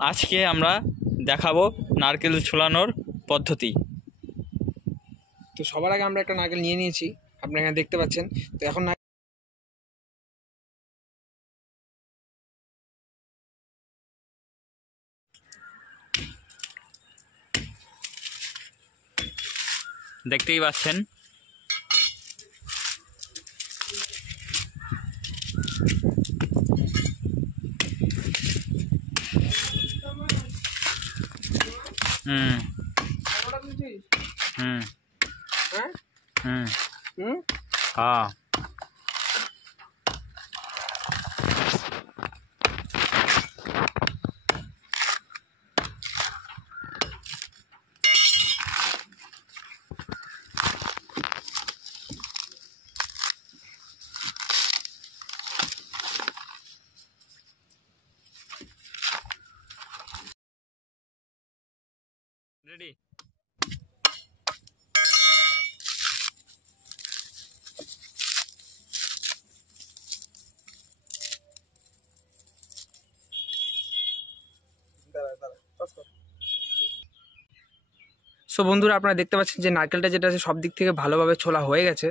আজকে আমরা দেখাবো নারকেল ছোলানোর পদ্ধতি। তো সবার আগে আমরা একটা নারকেল নিয়ে নিয়েছি, আপনারা এখানে দেখতে পাচ্ছেন। তো এখন দেখতেই পাচ্ছেন হুম হুম হুম হ্যাঁ রেডি। সো বন্ধুরা, আপনারা দেখতে পাচ্ছেন যে নারকেলটা যেটা আছে সব দিক থেকে ভালোভাবে ছোলা হয়ে গেছে।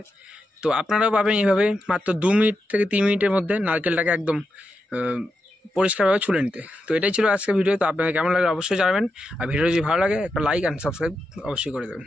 তো আপনারাও পাবেন এইভাবে মাত্র 2 মিনিট থেকে 3 মিনিটের মধ্যে নারকেলটাকে একদম পরিষ্কারভাবে ছুলে নিতে। তো এটাই ছিল আজকের ভিডিও। তো আপনাদের কেমন লাগলো অবশ্যই জানাবেন, আর ভিডিও যদি ভালো লাগে একটা লাইক অ্যান্ড সাবস্ক্রাইব অবশ্যই করে দেবেন।